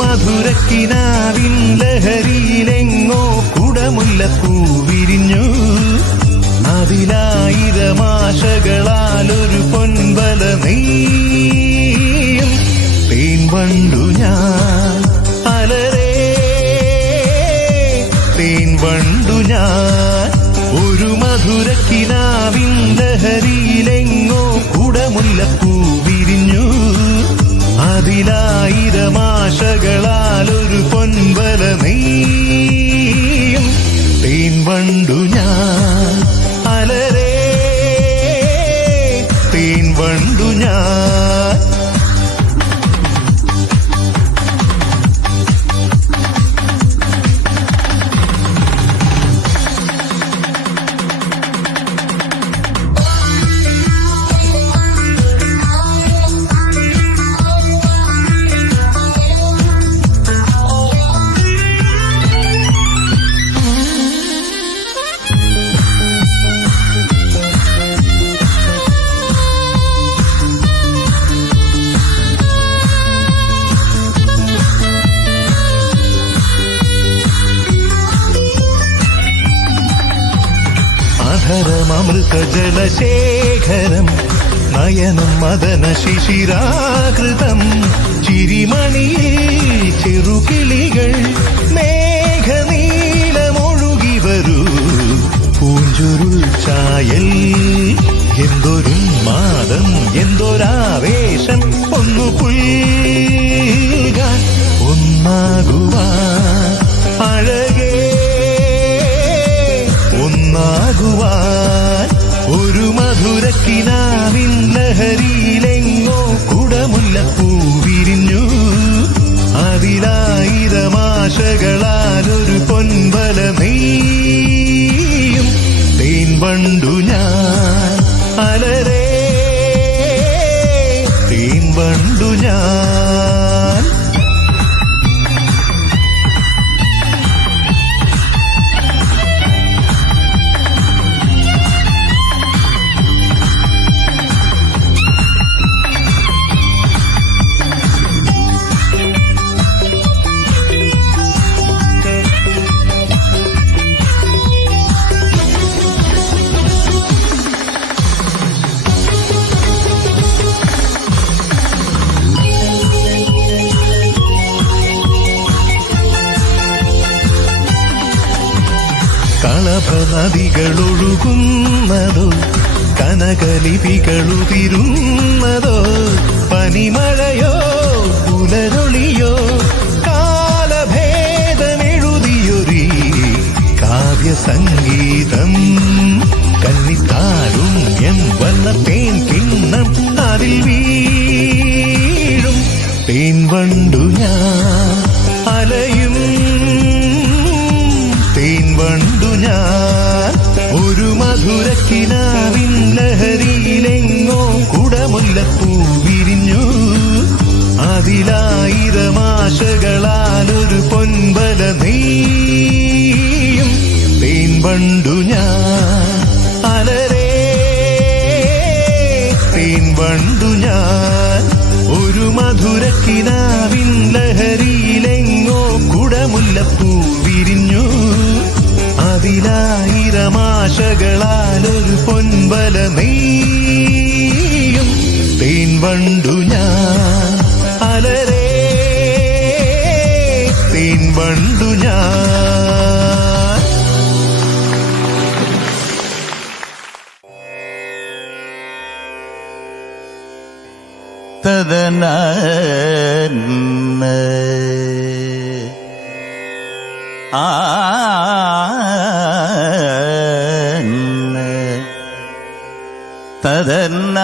മധുരക്കിനാവിൻ ലഹരിയിലെങ്ങോ കുടമുല്ലപ്പൂ വിരിഞ്ഞു അതിലായിരമാശകളാൽ ഒരു പൊൻവല നെയ്യും. തേൻവണ്ടു ഞാൻ അലരേ തേൻവണ്ടു ഞാൻ ഒരു മധുരക്കിനാവിൻ ലഹരിയിലെങ്ങോ അലരേ ജലശേഖരം നയനം മദന ശിശിരാകൃതം ചിരിമണിയിൽ ചെറുകിളികൾ മേഘനീലമൊഴുകി വരൂ. പൂഞ്ചുരുൾ ചായൽ എന്തൊരു മാതം എന്തൊരാവേശം ഒന്നു പുൽകാൻ ഒന്നാകുവാ അഴകേ മധുരക്കിനാവിൻ ലഹരിയിലെങ്ങോ കുടമുല്ലപ്പൂ വിരിഞ്ഞു അതിലായിരമാശകളാൽ ഒരു പൊൻവല നെയ്യും തേൻ വണ്ടു ഞാൻ അലരേ കളഭ നദികളൊഴുകുന്നതോ കനകലിപികളുതിരുന്നതോ പനിമഴയോ പുലരൊളിയോ കാലഭേദമെഴുതിയൊരി കാവ്യസംഗീതം. കന്നിത്താരും എൻ വന്ന തേൻ കിണ്ണം അതിൽ വീഴും. തേൻ വണ്ടു മധുരക്കിനാവിൻ ലഹരിയിലെങ്ങോ കുടമുല്ലപ്പൂ വിരിഞ്ഞു. അതിലായിരമാശകളാലൊരു പൊൻപല നീയും നെയ്യും. തേൻ വണ്ടു ഞാൻ അലരേ. തേൻ വണ്ടു ഞാൻ ഒരു മധുരക്കിനാവിൻ ലഹരിയിലെങ്ങോ കുടമുല്ലപ്പൂ വിരിഞ്ഞു. അതിലായിരമാശകളാൽ ഒരു പൊൻവല നെയ്യും തേൻ വണ്ടു ഞാൻ. അലരേ തീൻവണ്ടു ഞാൻ. തദന ആ തദന